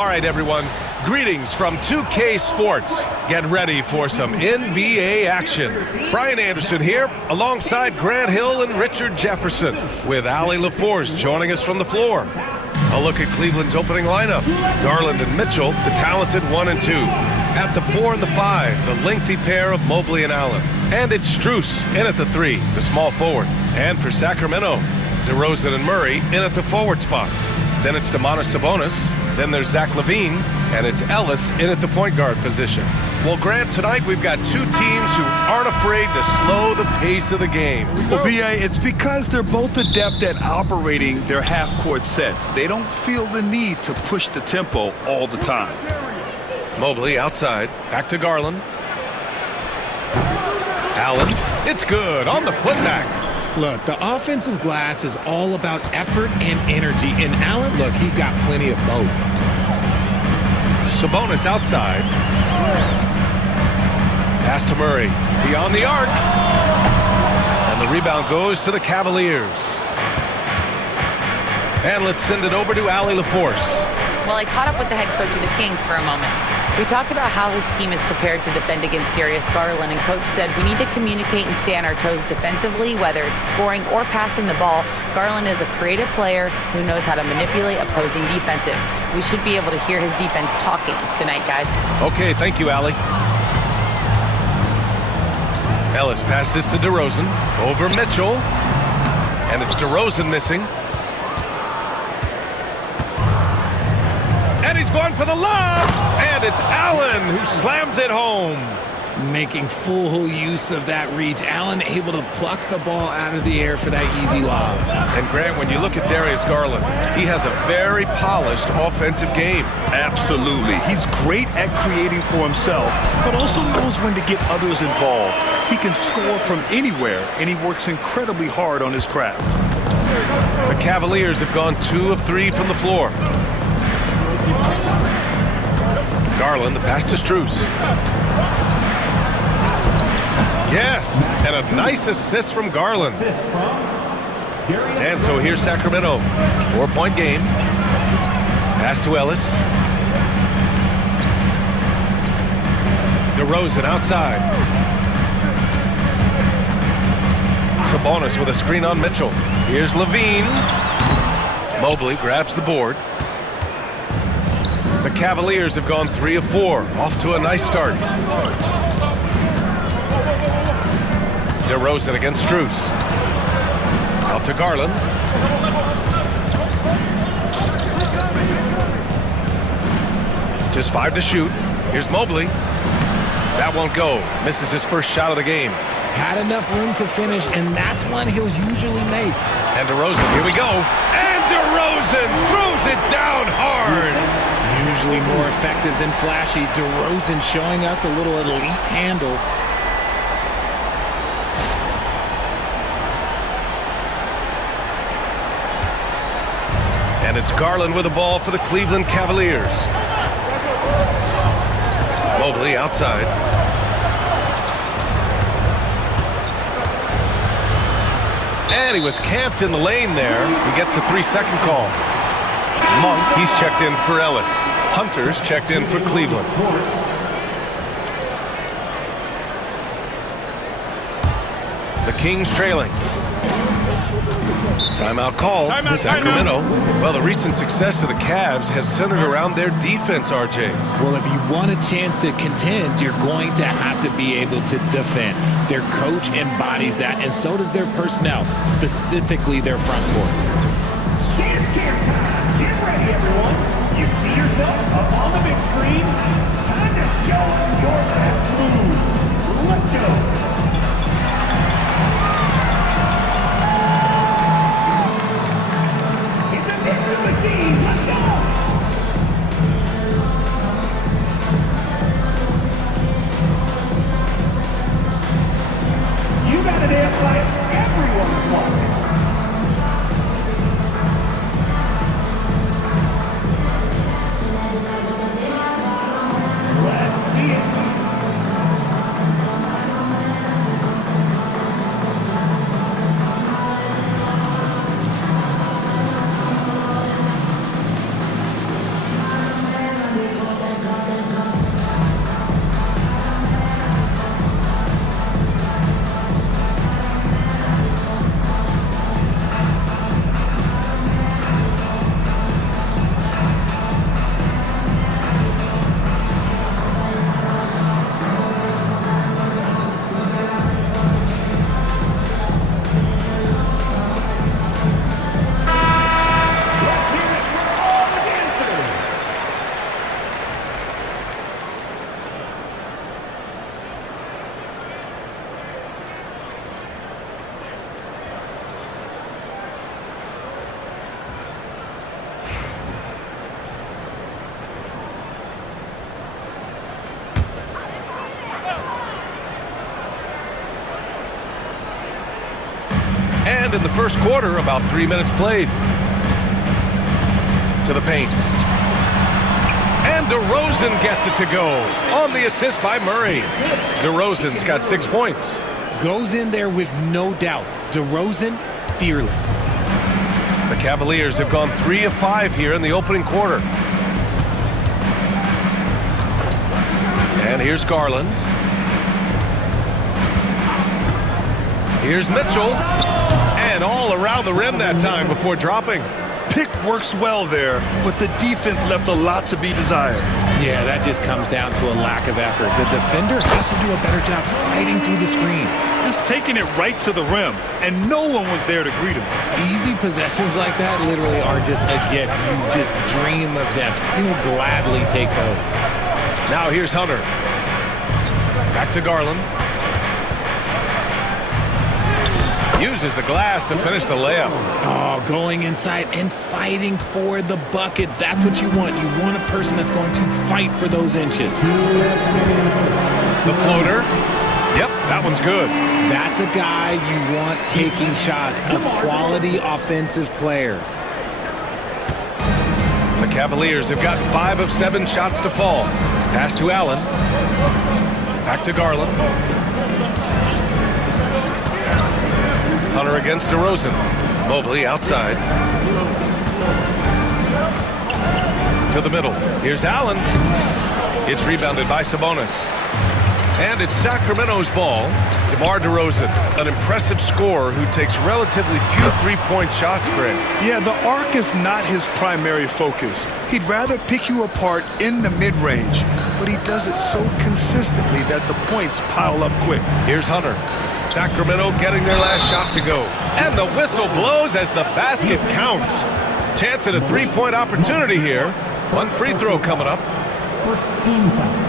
All right, everyone. Greetings from 2K Sports. Get ready for some NBA action. Brian Anderson here, alongside Grant Hill and Richard Jefferson, with Allie LaForce joining us from the floor. A look at Cleveland's opening lineup. Garland and Mitchell, the talented 1 and 2. At the 4 and the 5, the lengthy pair of Mobley and Allen. And it's Strus in at the 3, the small forward. And for Sacramento, DeRozan and Murray in at the forward spots. Then it's Domantas Sabonis. Then there's Zach LaVine, and it's Ellis in at the point guard position. Well, Grant, tonight we've got two teams who aren't afraid to slow the pace of the game. Well, B.A., it's because they're both adept at operating their half-court sets. They don't feel the need to push the tempo all the time. Mobley outside, back to Garland. Allen, it's good on the putback. Look, the offensive glass is all about effort and energy. And Allen, look, he's got plenty of both. Sabonis outside. Pass to Murray. Beyond the arc. And the rebound goes to the Cavaliers. And let's send it over to Allie LaForce. Well, I caught up with the head coach of the Kings for a moment. We talked about how his team is prepared to defend against Darius Garland, and Coach said we need to communicate and stay on our toes defensively, whether it's scoring or passing the ball. Garland is a creative player who knows how to manipulate opposing defenses. We should be able to hear his defense talking tonight, guys. Okay, thank you, Allie. Ellis passes to DeRozan, over Mitchell, and it's DeRozan missing. And he's going for the lob, and it's Allen who slams it home. Making full use of that reach. Allen able to pluck the ball out of the air for that easy lob. And Grant, when you look at Darius Garland, he has a very polished offensive game. Absolutely. He's great at creating for himself, but also knows when to get others involved. He can score from anywhere, and he works incredibly hard on his craft. The Cavaliers have gone 2 of 3 from the floor. Garland, the pass to Strus. Yes, and a nice assist from Garland. And so here's Sacramento. 4-point game. Pass to Ellis. DeRozan outside. Sabonis with a screen on Mitchell. Here's LaVine. Mobley grabs the board. The Cavaliers have gone 3 of 4, off to a nice start. DeRozan against Strus. Out to Garland. Just 5 to shoot. Here's Mobley. That won't go. Misses his first shot of the game. Had enough room to finish, and that's one he'll usually make. And DeRozan, here we go. And DeRozan throws it down hard. Usually more effective than flashy. DeRozan showing us a little elite handle. And it's Garland with the ball for the Cleveland Cavaliers. Mobley outside. And he was camped in the lane there. He gets a 3-second call. Monk, he's checked in for Ellis. Hunter's checked in for Cleveland. The Kings trailing. Timeout called. Sacramento. Well, the recent success of the Cavs has centered around their defense, RJ. Well, if you want a chance to contend, you're going to have to be able to defend. Their coach embodies that, and so does their personnel, specifically their front court. Dance camp time! Get ready, everyone! You see yourself up on the big screen? Time to show us your best moves! Let's go! It's a dancing machine! Let's go! You gotta dance like everyone's watching! Let's see it. And in the first quarter, about 3 minutes played. To the paint. And DeRozan gets it to go on the assist by Murray. DeRozan's got 6 points. Goes in there with no doubt. DeRozan, fearless. The Cavaliers have gone 3 of 5 here in the opening quarter. And here's Garland. Here's Mitchell. And all around the rim that time before dropping. Pick works well there, but the defense left a lot to be desired. Yeah, that just comes down to a lack of effort. The defender has to do a better job fighting through the screen. Just taking it right to the rim, and no one was there to greet him. Easy possessions like that literally are just a gift. You just dream of them. He'll gladly take those. Now here's Hunter. Back to Garland. Uses the glass to finish the layup. Oh, going inside and fighting for the bucket. That's what you want. You want a person that's going to fight for those inches. The floater. Yep, that one's good. That's a guy you want taking shots. A quality offensive player. The Cavaliers have gotten 5 of 7 shots to fall. Pass to Allen. Back to Garland. Hunter against DeRozan. Mobley outside. To the middle. Here's Allen. It's rebounded by Sabonis. And it's Sacramento's ball. DeMar DeRozan, an impressive scorer who takes relatively few three-point shots, Greg. Yeah, the arc is not his primary focus. He'd rather pick you apart in the mid-range, but he does it so consistently that the points pile up quick. Here's Hunter. Sacramento getting their last shot to go. And the whistle blows as the basket counts. Chance at a three-point opportunity here. One free throw coming up. First team foul.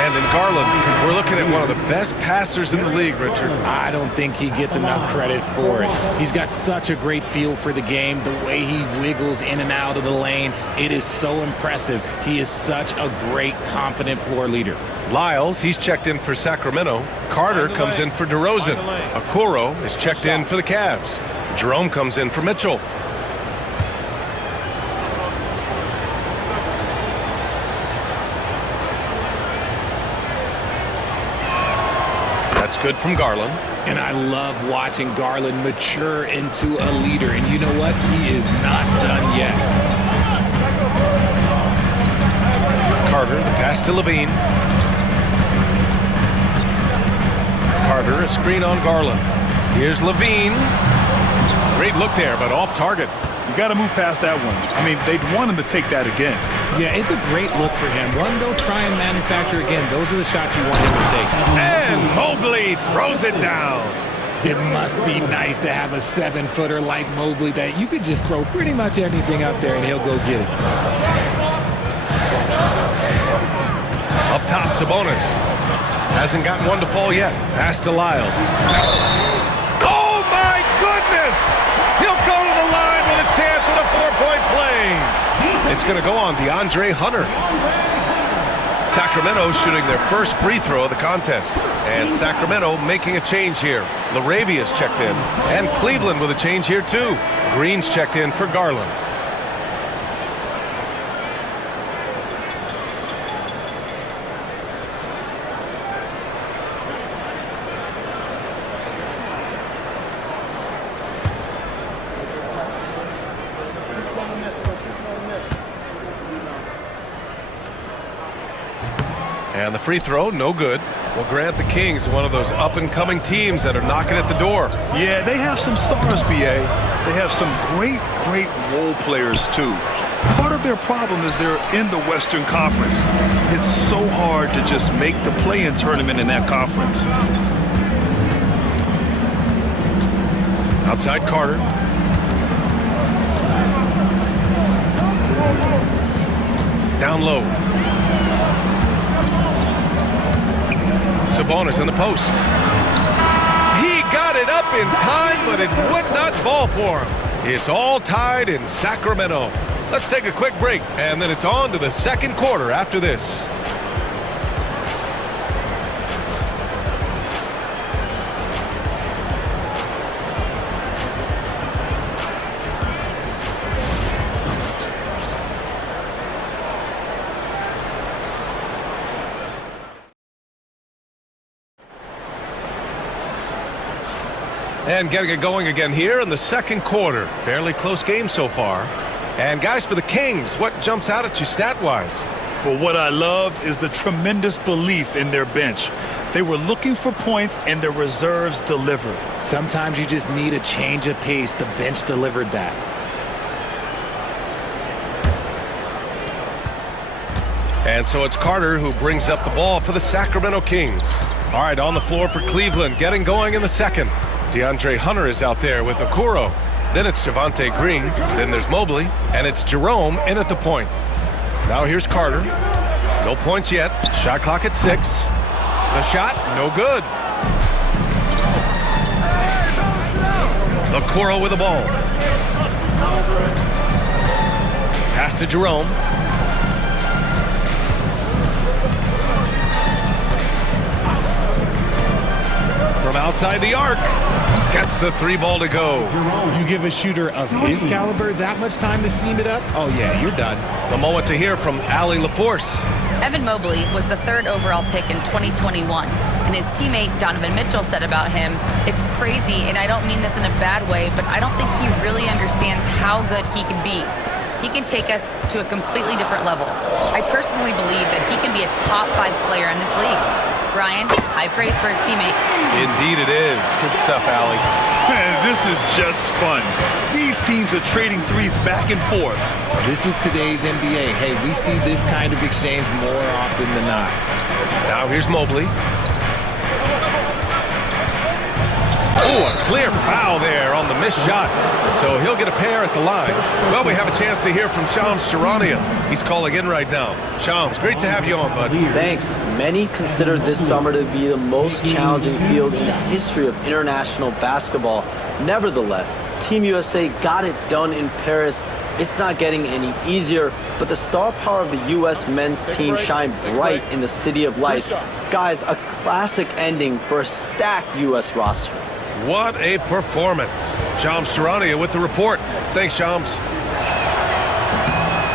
And in Garland, we're looking at one of the best passers in the league, Richard. I don't think he gets enough credit for it. He's got such a great feel for the game, the way he wiggles in and out of the lane. It is so impressive. He is such a great, confident floor leader. Lyles, he's checked in for Sacramento. Carter comes in for DeRozan. Okoro is checked in for the Cavs. Jerome comes in for Mitchell. That's good from Garland. And I love watching Garland mature into a leader. And you know what? He is not done yet. Carter, the pass to Levine. Carter, a screen on Garland. Here's Levine. Great look there, but off target. You got to move past that one. I mean, they'd want him to take that again. Yeah, it's a great look for him. One they'll try and manufacture again. Those are the shots you want him to take. And Mobley throws it down. It must be nice to have a 7-footer like Mobley that you could just throw pretty much anything up there and he'll go get it. Up top, Sabonis. Hasn't gotten one to fall yet. Pass to Lyles. Oh, my goodness! He'll go to the line with a chance at a 4-point play. It's going to go on DeAndre Hunter. Sacramento shooting their first free throw of the contest. And Sacramento making a change here. LaRavia's checked in. And Cleveland with a change here, too. Green's checked in for Garland. And the free throw, no good. Well, Grant, the Kings, one of those up-and-coming teams that are knocking at the door. Yeah, they have some stars, BA. They have some great role players, too. Part of their problem is they're in the Western Conference. It's so hard to just make the play-in tournament in that conference. Outside Carter. Down low. Sabonis in the post. He got it up in time, but it would not fall for him. It's all tied in Sacramento. Let's take a quick break, and then it's on to the second quarter after this. And getting it going again here in the second quarter. Fairly close game so far. And guys, for the Kings, what jumps out at you stat-wise? Well, what I love is the tremendous belief in their bench. They were looking for points, and their reserves delivered. Sometimes you just need a change of pace. The bench delivered that. And so it's Carter who brings up the ball for the Sacramento Kings. All right, on the floor for Cleveland, getting going in the second. DeAndre Hunter is out there with Okoro. Then it's Javonte Green. Then there's Mobley. And it's Jerome in at the point. Now here's Carter. No points yet. Shot clock at 6. The shot, no good. Okoro with the ball. Pass to Jerome. From outside the arc. Gets the 3 ball to go. You give a shooter of his caliber that much time to seam it up? Oh, yeah, you're done. The moment to hear from Allie LaForce. Evan Mobley was the 3rd overall pick in 2021, and his teammate Donovan Mitchell said about him, "It's crazy, and I don't mean this in a bad way, but I don't think he really understands how good he can be. He can take us to a completely different level. I personally believe that he can be a top 5 player in this league." Brian, high praise for his teammate. Indeed it is. Good stuff, Allie. Man, this is just fun. These teams are trading threes back and forth. This is today's NBA. Hey, we see this kind of exchange more often than not. Now here's Mobley. Oh, a clear foul there on the missed shot. So he'll get a pair at the line. Well, we have a chance to hear from Shams Charania. He's calling in right now. Shams, great to have you on, bud. Thanks. Many consider this summer to be the most challenging field in the history of international basketball. Nevertheless, Team USA got it done in Paris. It's not getting any easier, but the star power of the U.S. men's team shined bright in the City of Lights. Guys, a classic ending for a stacked U.S. roster. What a performance. Shams Charania with the report. Thanks, Shams.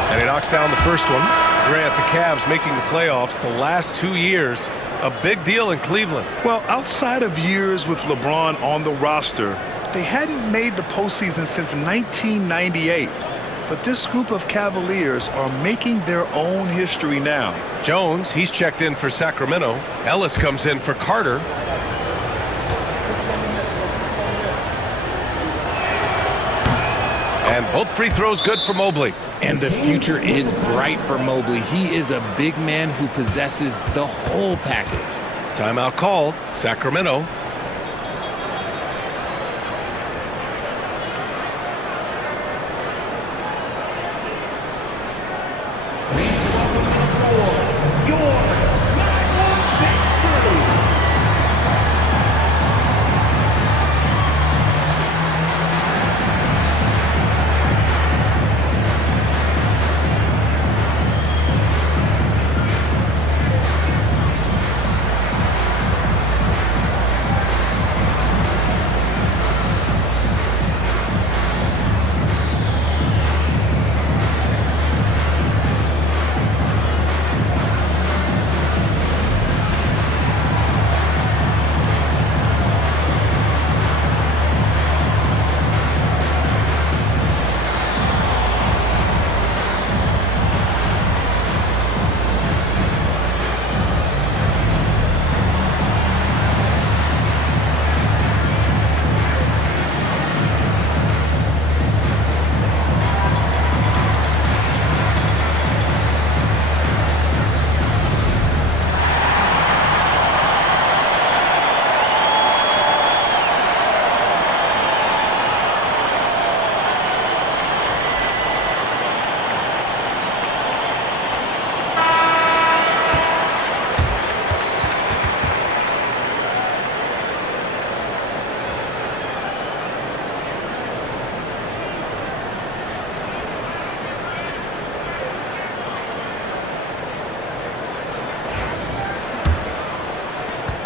And he knocks down the first one. Grant, the Cavs making the playoffs the last 2 years. A big deal in Cleveland. Well, outside of years with LeBron on the roster, they hadn't made the postseason since 1998. But this group of Cavaliers are making their own history now. Jones, he's checked in for Sacramento. Ellis comes in for Carter. And both free throws good for Mobley. And the future is bright for Mobley. He is a big man who possesses the whole package. Timeout called. Sacramento.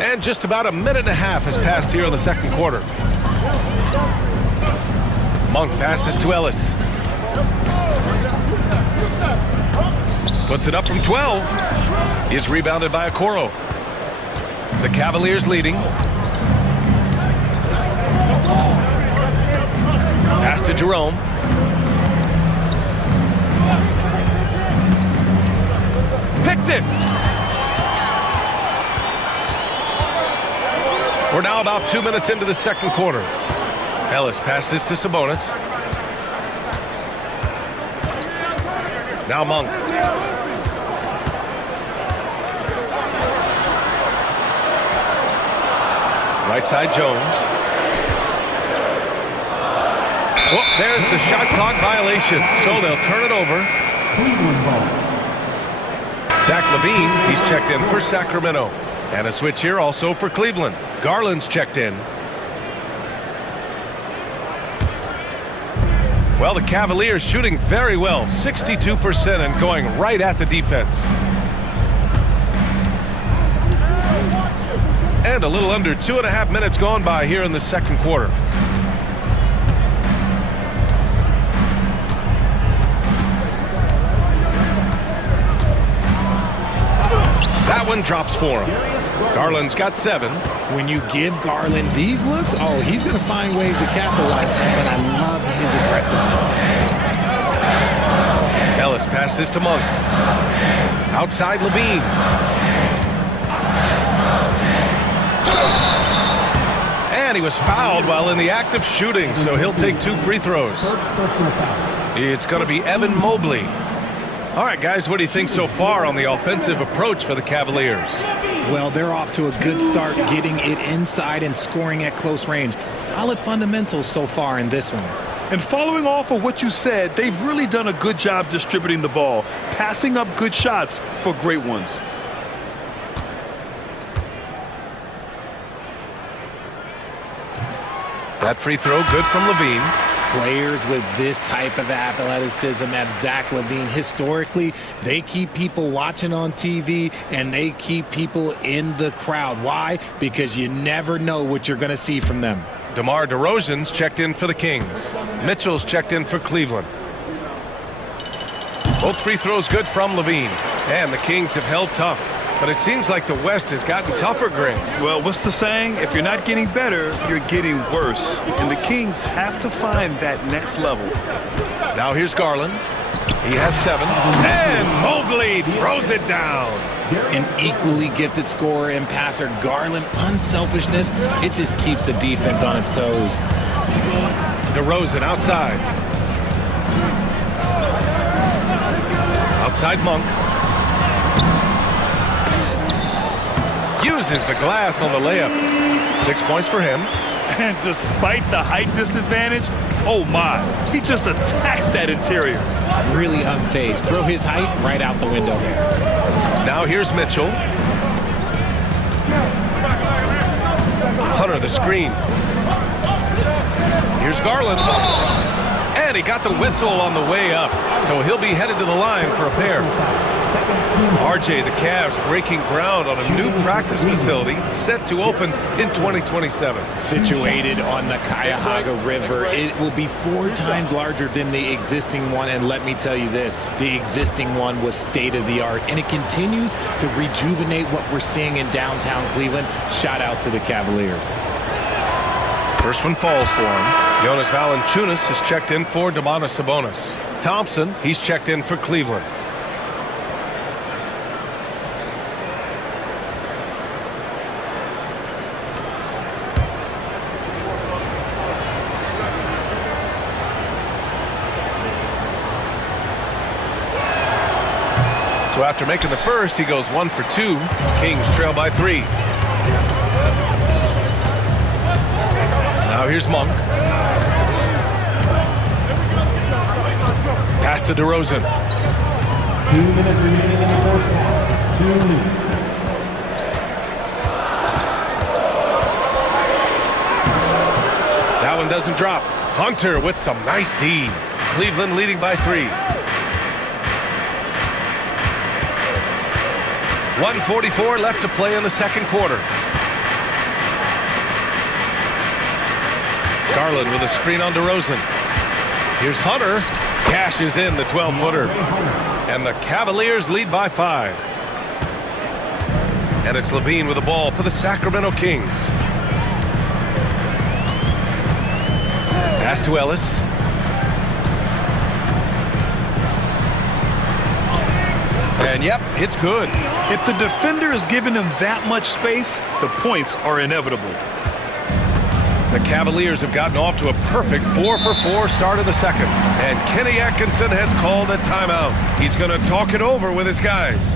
And just about a minute and a half has passed here in the second quarter. Monk passes to Ellis. Puts it up from 12. Is rebounded by Okoro. The Cavaliers leading. to Jerome. Picked it. We're now about 2 minutes into the second quarter. Ellis passes to Sabonis. Now Monk. Right side Jones. Oh, there's the shot clock violation. So they'll turn it over. Cleveland ball. Zach LaVine, he's checked in for Sacramento. And a switch here also for Cleveland. Garland's checked in. Well, the Cavaliers shooting very well, 62% and going right at the defense. And a little under 2.5 minutes gone by here in the second quarter. That one drops for him. Garland's got 7. When you give Garland these looks, oh, he's going to find ways to capitalize, and I love his aggressiveness. Ellis passes to Monk. Outside LaVine. And he was fouled while in the act of shooting, so he'll take 2 free throws. First personal foul. It's going to be Evan Mobley. All right, guys, what do you think so far on the offensive approach for the Cavaliers? Well, they're off to a good start getting it inside and scoring at close range. Solid fundamentals so far in this one. And following off of what you said, they've really done a good job distributing the ball, passing up good shots for great ones. That free throw good from LaVine. Players with this type of athleticism at Zach LaVine, historically, they keep people watching on TV and they keep people in the crowd. Why? Because you never know what you're going to see from them. DeMar DeRozan's checked in for the Kings. Mitchell's checked in for Cleveland. Both free throws good from LaVine. And the Kings have held tough. But it seems like the West has gotten tougher, Greg. Well, what's the saying? If you're not getting better, you're getting worse. And the Kings have to find that next level. Now here's Garland. He has 7. And Mobley throws it down. An equally gifted scorer and passer, Garland, unselfishness, it just keeps the defense on its toes. DeRozan outside. Outside Monk. Uses the glass on the layup. 6 points for him. And despite the height disadvantage, oh my, he just attacks that interior. Really unfazed. Throw his height right out the window there. Now here's Mitchell. Hunter the screen. Here's Garland. And he got the whistle on the way up. So he'll be headed to the line for a pair. RJ, the Cavs breaking ground on a new practice facility set to open in 2027. Situated on the Cuyahoga River, it will be 4 times larger than the existing one. And let me tell you this, the existing one was state-of-the-art, and it continues to rejuvenate what we're seeing in downtown Cleveland. Shout out to the Cavaliers. First one falls for him. Jonas Valanciunas has checked in for Domantas Sabonis. Thompson, he's checked in for Cleveland. So after making the first, he goes 1 for 2. Kings trail by 3. Now here's Monk. Pass to DeRozan. 2 minutes remaining in the first half. 2 minutes. That one doesn't drop. Hunter with some nice D. Cleveland leading by 3. 1:44 left to play in the second quarter. Garland with a screen on DeRozan. Here's Hunter. Cashes in the 12-footer. And the Cavaliers lead by 5. And it's LaVine with the ball for the Sacramento Kings. Pass to Ellis. And yep, it's good. If the defender is giving him that much space, the points are inevitable. The Cavaliers have gotten off to a perfect 4-for-4 start in the second. And Kenny Atkinson has called a timeout. He's going to talk it over with his guys.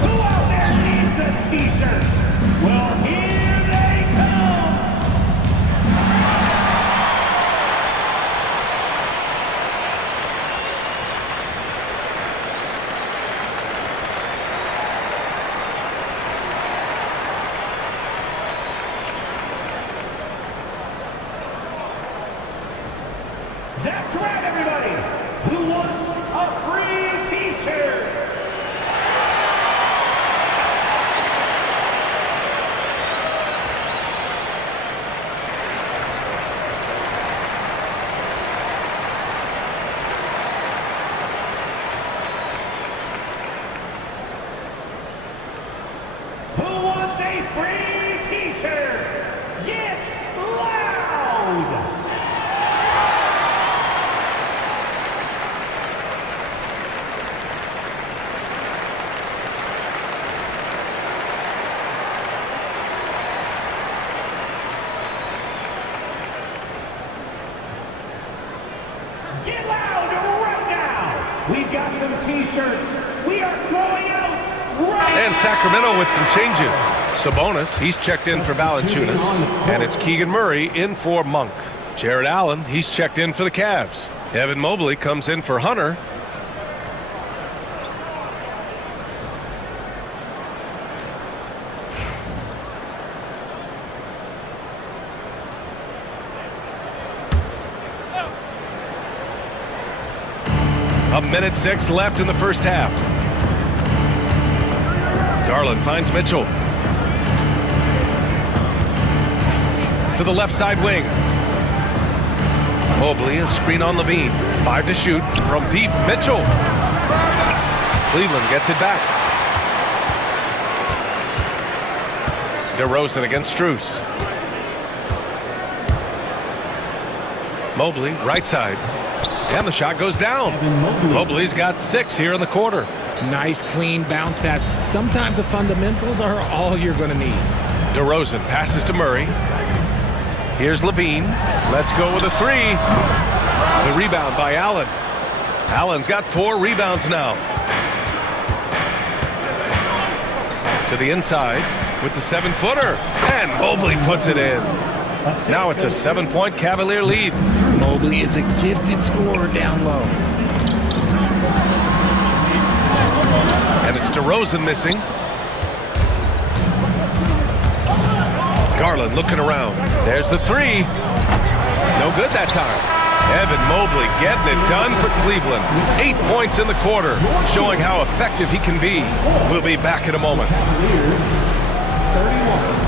Who out there needs a t-shirt? Well, here they come. That's right, everybody. Who wants a free t-shirt? Who wants a free t-shirt? Get loud! Get loud right now! We've got some t-shirts we are throwing out right And Sacramento with some changes. Sabonis, he's checked in for Valanciunas. And it's Keegan Murray in for Monk. Jared Allen, he's checked in for the Cavs. Evan Mobley comes in for Hunter. A minute 6 left in the first half. Garland finds Mitchell. To the left side wing. Mobley, a screen on Levine. 5 to shoot from deep. Mitchell. Cleveland gets it back. DeRozan against Strus. Mobley, right side. And the shot goes down. Mobley's got 6 here in the quarter. Nice, clean bounce pass. Sometimes the fundamentals are all you're going to need. DeRozan passes to Murray. Here's Levine. Let's go with a 3. The rebound by Allen. Allen's got 4 rebounds now. To the inside with the 7-footer. And Mobley puts it in. Now it's a 7-point Cavalier lead. Mobley is a gifted scorer down low. And it's DeRozan missing. Garland looking around. There's the 3. No good that time. Evan Mobley getting it done for Cleveland. 8 points in the quarter, showing how effective he can be. We'll be back in a moment. 31.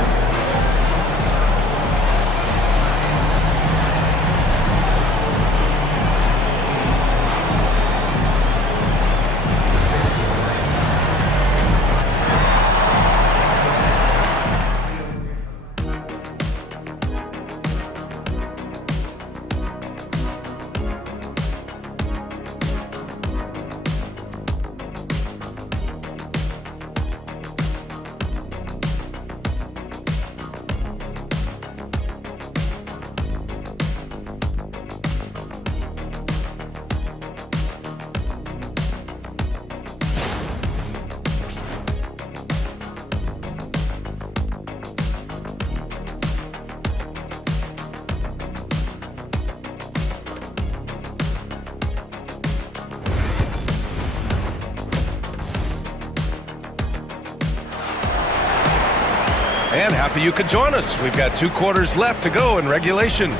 And happy you could join us. We've got 2 quarters left to go in regulation.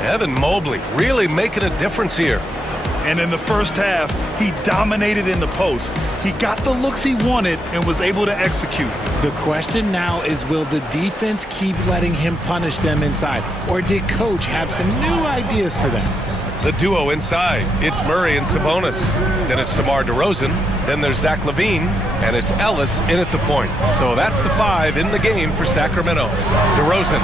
Evan Mobley really making a difference here. And in the first half, he dominated in the post. He got the looks he wanted and was able to execute. The question now is, will the defense keep letting him punish them inside? Or did coach have some new ideas for them? The duo inside, it's Murray and Sabonis. Then it's DeMar DeRozan. Then there's Zach LaVine, and it's Ellis in at the point. So that's the 5 in the game for Sacramento. DeRozan,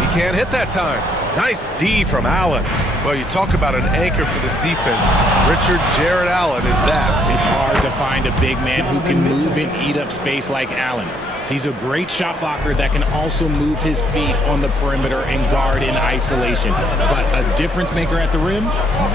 he can't hit that time. Nice D from Allen. Well, you talk about an anchor for this defense. Richard Jarrett Allen is that. It's hard to find a big man who can move and eat up space like Allen. He's a great shot blocker that can also move his feet on the perimeter and guard in isolation. But a difference maker at the rim,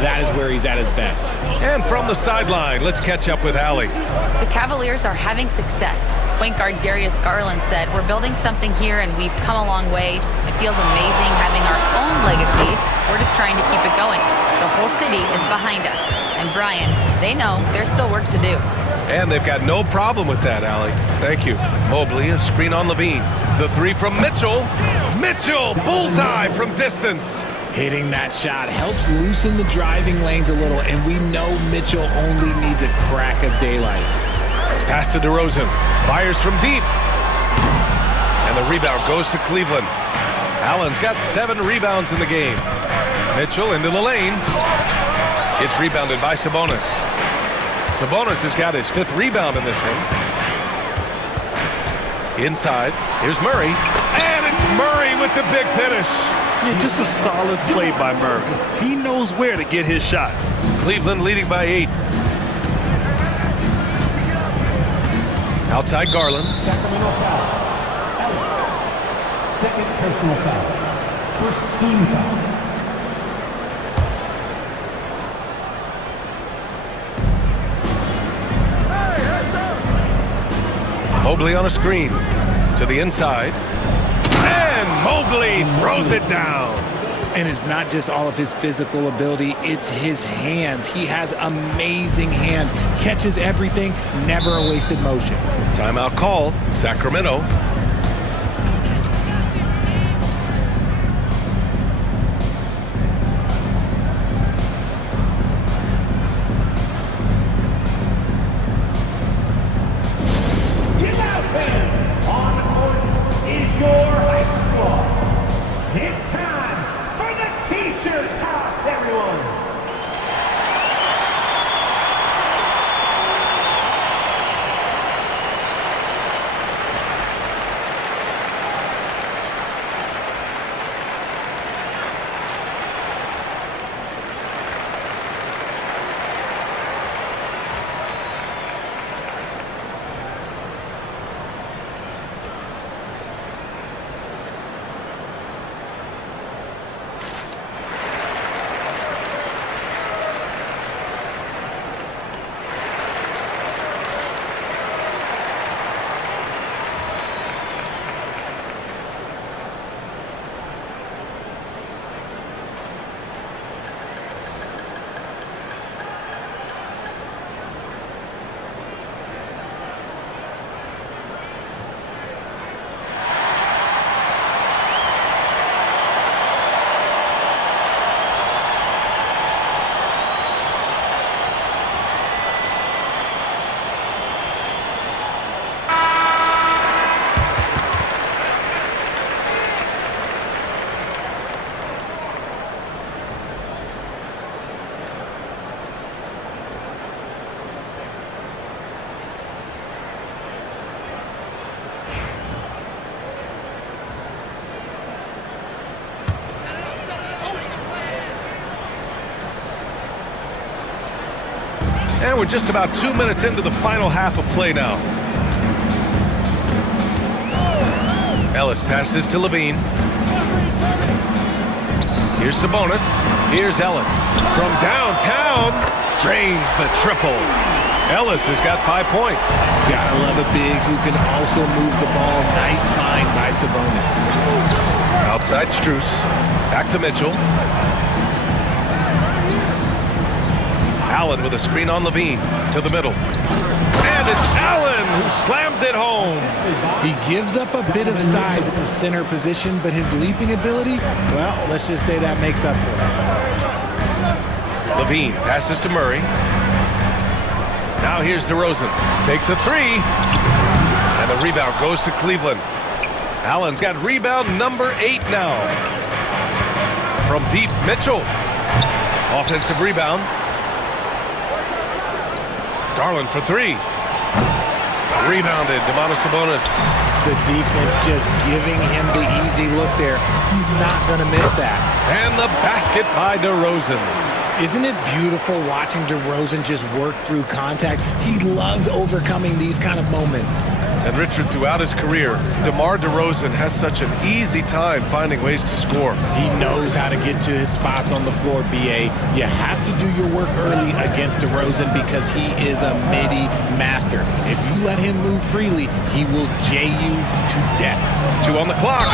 that is where he's at his best. And from the sideline, let's catch up with Allie. The Cavaliers are having success. Point guard Darius Garland said, "We're building something here and we've come a long way. It feels amazing having our own legacy. We're just trying to keep it going. The whole city is behind us." And Brian, they know there's still work to do. And they've got no problem with that, Allie. Thank you. Mobley, a screen on LaVine. The 3 from Mitchell. Mitchell, bullseye from distance. Hitting that shot helps loosen the driving lanes a little, and we know Mitchell only needs a crack of daylight. Pass to DeRozan. Fires from deep. And the rebound goes to Cleveland. Allen's got 7 rebounds in the game. Mitchell into the lane. It's rebounded by Sabonis. Sabonis has got his 5th rebound in this one. Inside, here's Murray. And it's Murray with the big finish. Yeah, just a solid play by Murray. He knows where to get his shots. Cleveland leading by 8. Outside Garland. Sacramento foul. Ellis. Second personal foul. First team foul. Mobley on a screen. To the inside. And Mobley throws it down. And it's not just all of his physical ability, it's his hands. He has amazing hands. Catches everything, never a wasted motion. Timeout call, Sacramento. Get out, fans! On the court is your hype squad. It's time for the T-shirt toss, everyone! And we're just about 2 minutes into the final half of play now. Ellis passes to LaVine. Here's Sabonis. Here's Ellis. From downtown, drains the triple. Ellis has got 5 points. Gotta love a big who can also move the ball. Nice find by Sabonis. Outside Strus. Back to Mitchell. Allen with a screen on LaVine. To the middle. And it's Allen who slams it home. He gives up a bit of size at the center position, but his leaping ability, well, let's just say that makes up for it. LaVine passes to Murray. Now here's DeRozan. Takes a 3. And the rebound goes to Cleveland. Allen's got rebound number 8 now. From deep, Mitchell. Offensive rebound. Garland for three. Rebounded, Sabonis. The defense just giving him the easy look there. He's not going to miss that. And the basket by DeRozan. Isn't it beautiful watching DeRozan just work through contact? He loves overcoming these kind of moments. And Richard, throughout his career, DeMar DeRozan has such an easy time finding ways to score. He knows how to get to his spots on the floor, B.A. You have to do your work early against DeRozan because he is a midi master. If you let him move freely, he will J you to death. 2 on the clock.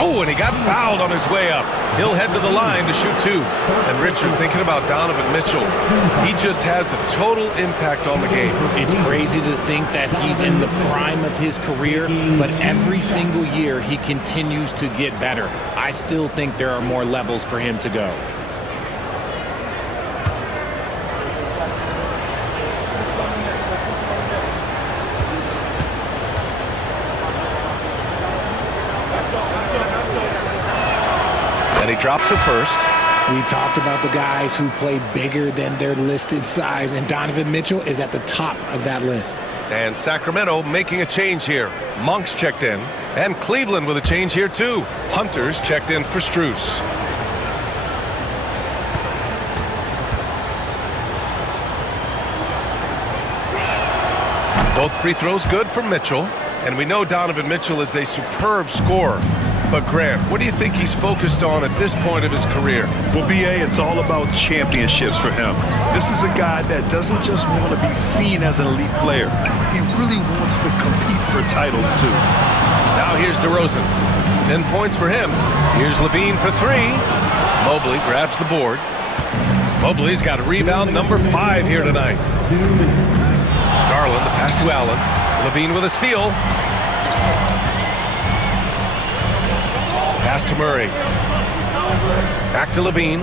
Oh, and he got fouled on his way up. He'll head to the line to shoot 2. And Richard, thinking about Donovan Mitchell, he just has a total impact on the game. It's crazy to think that he's in the prime of his career, but every single year he continues to get better. I still think there are more levels for him to go. And he drops it first. We talked about the guys who play bigger than their listed size, and Donovan Mitchell is at the top of that list. And Sacramento making a change here. Monk's checked in. And Cleveland with a change here too. Hunter's checked in for Strus. Both free throws good for Mitchell. And we know Donovan Mitchell is a superb scorer. But Grant, what do you think he's focused on at this point of his career? Well, B.A., it's all about championships for him. This is a guy that doesn't just want to be seen as an elite player. He really wants to compete for titles, too. Now here's DeRozan. 10 points for him. Here's Levine for 3. Mobley grabs the board. Mobley's got rebound number 5 here tonight. Garland, the pass to Allen. Levine with a steal. Pass to Murray. Back to Levine.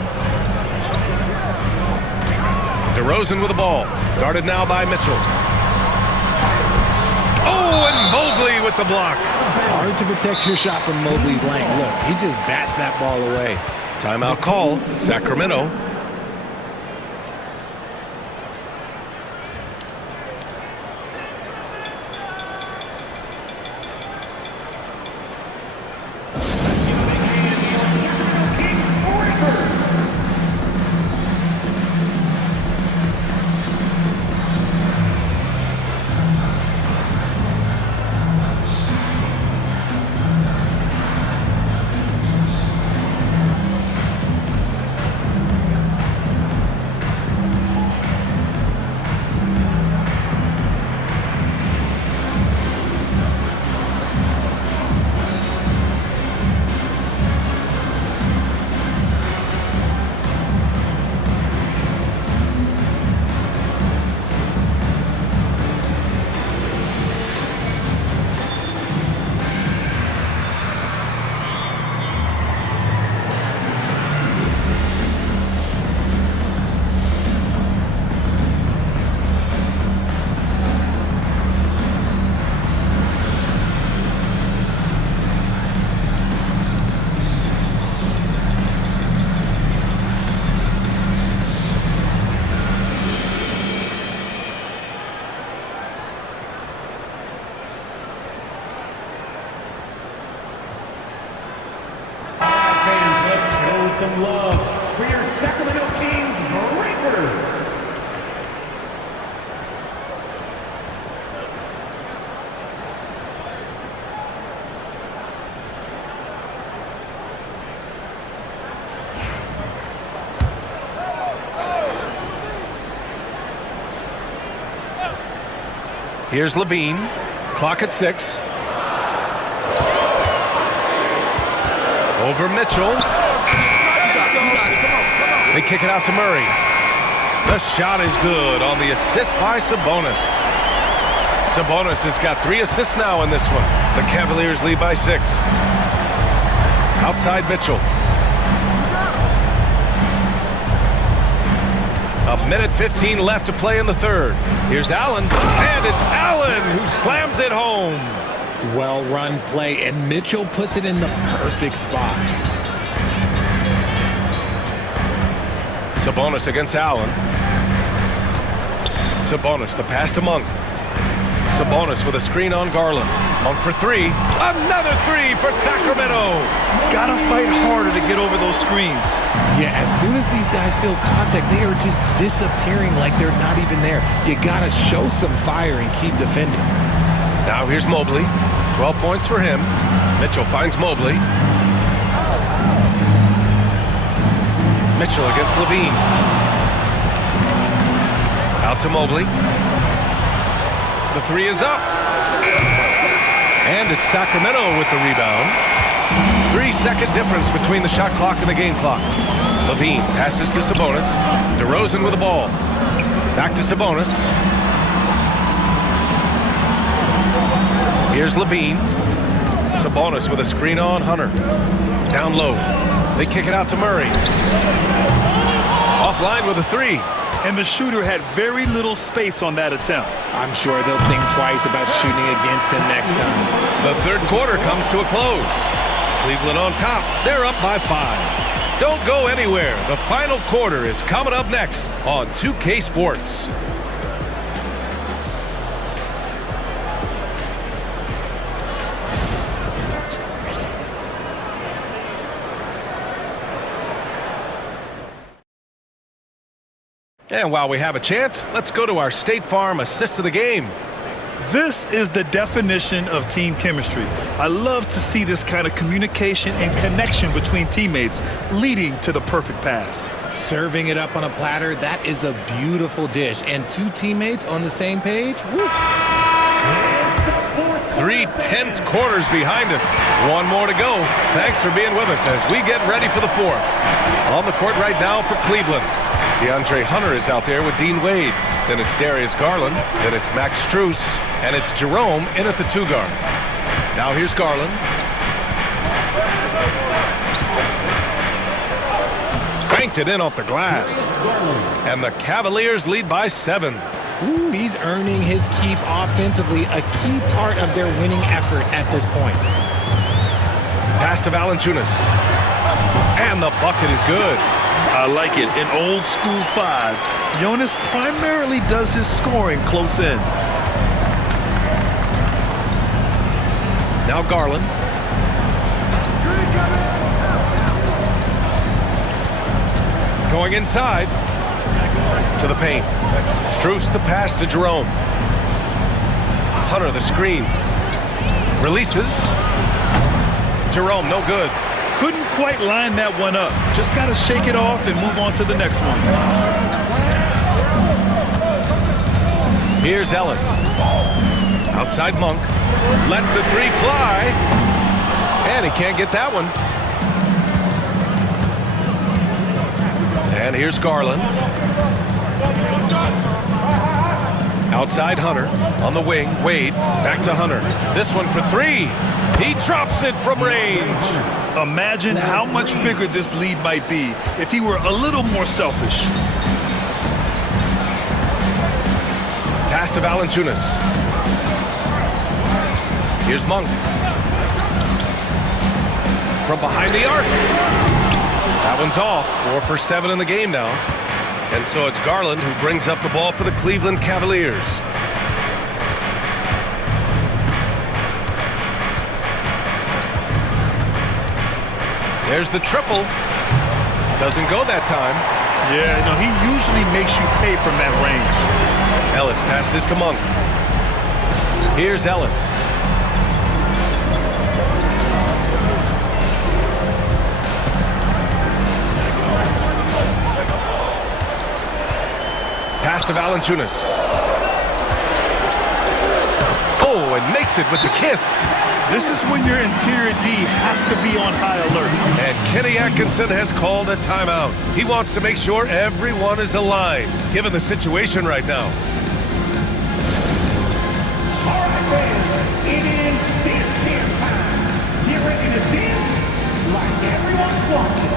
DeRozan with the ball. Guarded now by Mitchell. Oh, and Mobley with the block. Hard to protect your shot from Mobley's lane. Look, he just bats that ball away. Timeout call, Sacramento. Some love for your Sacramento Kings Breakers. Here's Levine. Clock at 6. Over Mitchell. They kick it out to Murray. The shot is good on the assist by Sabonis. Sabonis has got 3 assists now in this one. The Cavaliers lead by 6. Outside Mitchell. A minute 15 left to play in the third. Here's Allen, and it's Allen who slams it home. Well-run play, and Mitchell puts it in the perfect spot. Sabonis against Allen. Sabonis, the pass to Monk. Sabonis with a screen on Garland. Monk for three. Another three for Sacramento. Gotta fight harder to get over those screens. Yeah, as soon as these guys feel contact, they are just disappearing like they're not even there. You gotta show some fire and keep defending. Now here's Mobley. 12 points for him. Mitchell finds Mobley. Mitchell against Levine. Out to Mobley. The three is up. And it's Sacramento with the rebound. 3-second difference between the shot clock and the game clock. Levine passes to Sabonis. DeRozan with the ball. Back to Sabonis. Here's Levine. Sabonis with a screen on Hunter. Down low. They kick it out to Murray. Offline with a three. And the shooter had very little space on that attempt. I'm sure they'll think twice about shooting against him next time. The third quarter comes to a close. Cleveland on top. They're up by 5. Don't go anywhere. The final quarter is coming up next on 2K Sports. And while we have a chance, let's go to our State Farm assist of the game. This is the definition of team chemistry. I love to see this kind of communication and connection between teammates leading to the perfect pass. Serving it up on a platter, that is a beautiful dish. And two teammates on the same page? Woo. 3 tense quarters behind us. One more to go. Thanks for being with us as we get ready for the fourth. On the court right now for Cleveland. DeAndre Hunter is out there with Dean Wade. Then it's Darius Garland. Then it's Max Strus. And it's Jerome in at the 2 guard. Now here's Garland. Cranked it in off the glass. And the Cavaliers lead by 7. Ooh, he's earning his keep offensively, a key part of their winning effort at this point. Pass to Valanciunas. And the bucket is good. I like it. In old school 5, Jonas primarily does his scoring close in. Now Garland. Going inside to the paint. Strus the pass to Jerome. Hunter the screen. Releases. Jerome no good. Couldn't quite line that one up. Just got to shake it off and move on to the next one. Here's Ellis. Outside Monk. Lets the three fly. And he can't get that one. And here's Garland. Outside Hunter. On the wing. Wade. Back to Hunter. This one for 3. He drops it from range. Imagine how much bigger this lead might be if he were a little more selfish. Pass to Valanciunas. Here's Monk. From behind the arc. That one's off. 4 for 7 in the game now. And so it's Garland who brings up the ball for the Cleveland Cavaliers. There's the triple. Doesn't go that time. Yeah, no, he usually makes you pay from that range. Ellis passes to Monk. Here's Ellis. Pass to Valanciunas. Oh, and makes it with the kiss. This is when your interior D has to be on high alert. And Kenny Atkinson has called a timeout. He wants to make sure everyone is aligned, given the situation right now. All right, fans, it is dance camp time. Get ready to dance like everyone's watching.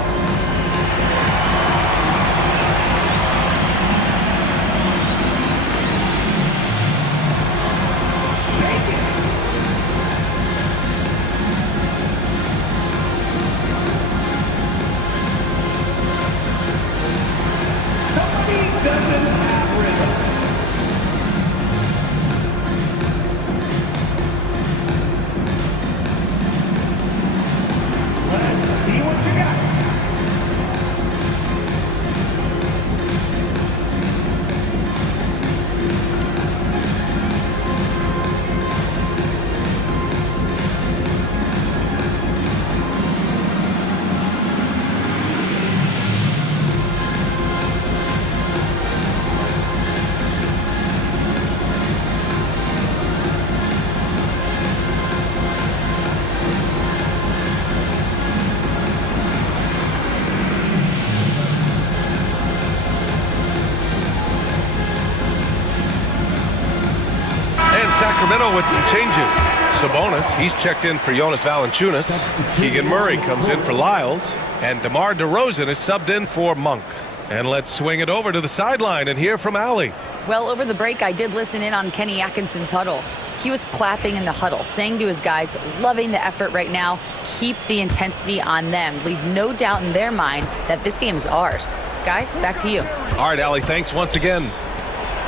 Sacramento with some changes. Sabonis, he's checked in for Jonas Valanciunas. Keegan Murray comes in for Lyles. And DeMar DeRozan is subbed in for Monk. And let's swing it over to the sideline and hear from Allie. Well, over the break, I did listen in on Kenny Atkinson's huddle. He was clapping in the huddle, saying to his guys, loving the effort right now, keep the intensity on them. Leave no doubt in their mind that this game is ours. Guys, back to you. All right, Allie, thanks once again.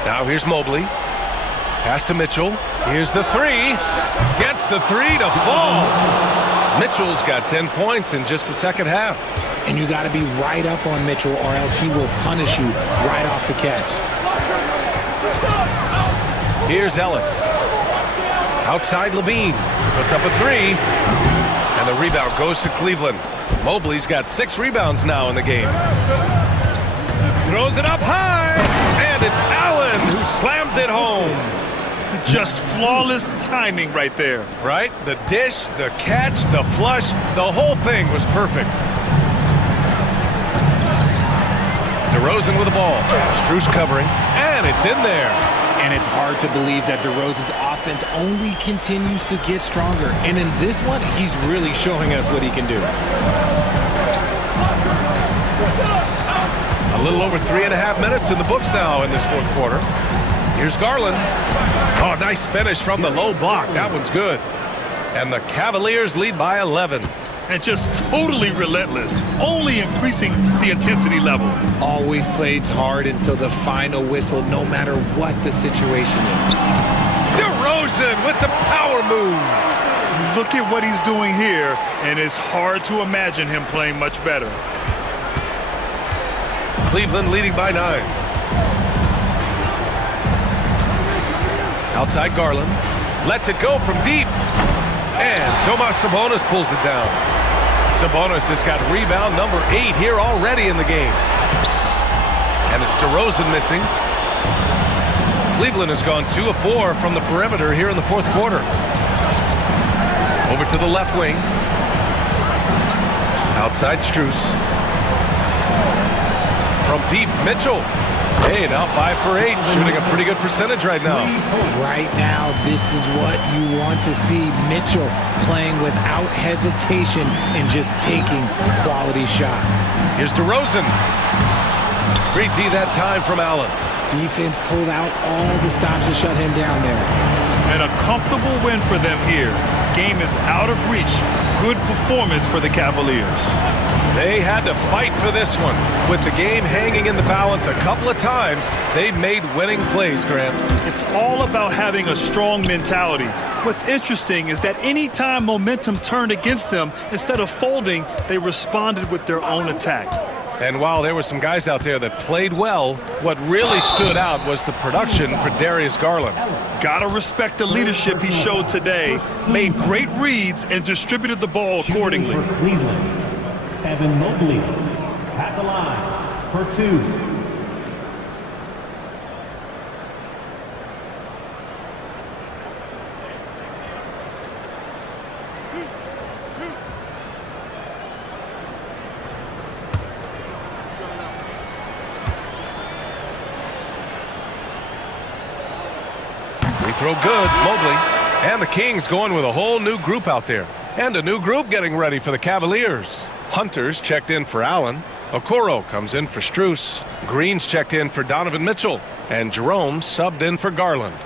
Now here's Mobley. Pass to Mitchell. Here's the three. Gets the three to fall. Mitchell's got 10 points in just the second half. And you got to be right up on Mitchell or else he will punish you right off the catch. Here's Ellis. Outside Levine. Puts up a three. And the rebound goes to Cleveland. Mobley's got 6 rebounds now in the game. Throws it up high. And it's Allen who slams it home. Just flawless timing right there. Right? The dish, the catch, the flush, the whole thing was perfect. DeRozan with the ball. Strus covering. And it's in there. And it's hard to believe that DeRozan's offense only continues to get stronger. And in this one, he's really showing us what he can do. A little over 3.5 minutes in the books now in this fourth quarter. Here's Garland. Oh, nice finish from the low block. That one's good. And the Cavaliers lead by 11. And just totally relentless, only increasing the intensity level. Always plays hard until the final whistle, no matter what the situation is. DeRozan with the power move. Look at what he's doing here, and it's hard to imagine him playing much better. Cleveland leading by 9. Outside Garland. Lets it go from deep. And Domas Sabonis pulls it down. Sabonis has got rebound number 8 here already in the game. And it's DeRozan missing. Cleveland has gone 2 of 4 from the perimeter here in the fourth quarter. Over to the left wing. Outside Strus. From deep, Mitchell. Hey, now 5 for 8, shooting a pretty good percentage right now. Right now, this is what you want to see. Mitchell playing without hesitation and just taking quality shots. Here's DeRozan. Great D that time from Allen. Defense pulled out all the stops to shut him down there. And a comfortable win for them here. Game is out of reach. Good performance for the Cavaliers. They had to fight for this one. With the game hanging in the balance a couple of times, they've made winning plays, Grant. It's all about having a strong mentality. What's interesting is that anytime momentum turned against them, instead of folding, they responded with their own attack. And while there were some guys out there that played well, what really stood out was the production for Darius Garland. Gotta respect the leadership he showed today. Made great reads and distributed the ball accordingly. For Cleveland, Evan Mobley at the line for 2. Throw good, Mobley. And the Kings going with a whole new group out there. And a new group getting ready for the Cavaliers. Hunter's checked in for Allen. Okoro comes in for Strus. Green's checked in for Donovan Mitchell. And Jerome subbed in for Garland.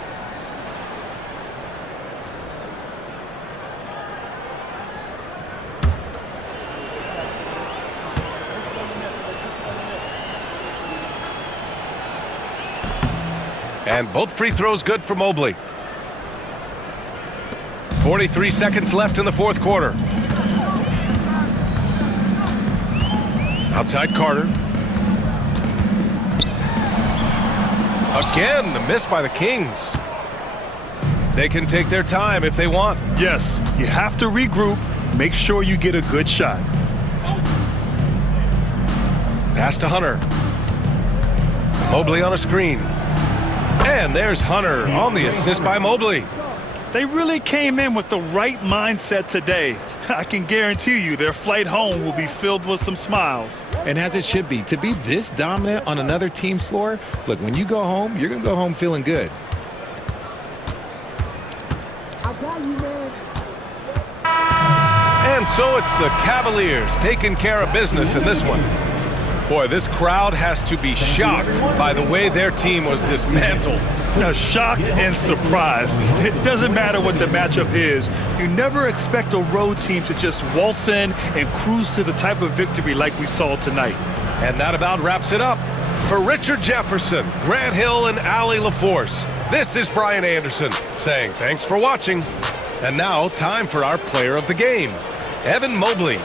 And both free throws good for Mobley. 43 seconds left in the fourth quarter. Outside Carter. Again, the miss by the Kings. They can take their time if they want. Yes, you have to regroup. Make sure you get a good shot. Pass to Hunter. Mobley on a screen. And there's Hunter on the assist by Mobley. They really came in with the right mindset today. I can guarantee you their flight home will be filled with some smiles. And as it should be. To be this dominant on another team's floor, look, when you go home, you're going to go home feeling good. And so it's the Cavaliers taking care of business in this one. Boy, this crowd has to be shocked by the way their team was dismantled. Now, shocked and surprised. It doesn't matter what the matchup is. You never expect a road team to just waltz in and cruise to the type of victory like we saw tonight. And that about wraps it up. For Richard Jefferson, Grant Hill, and Allie LaForce, this is Brian Anderson saying thanks for watching. And now, time for our player of the game, Evan Mobley.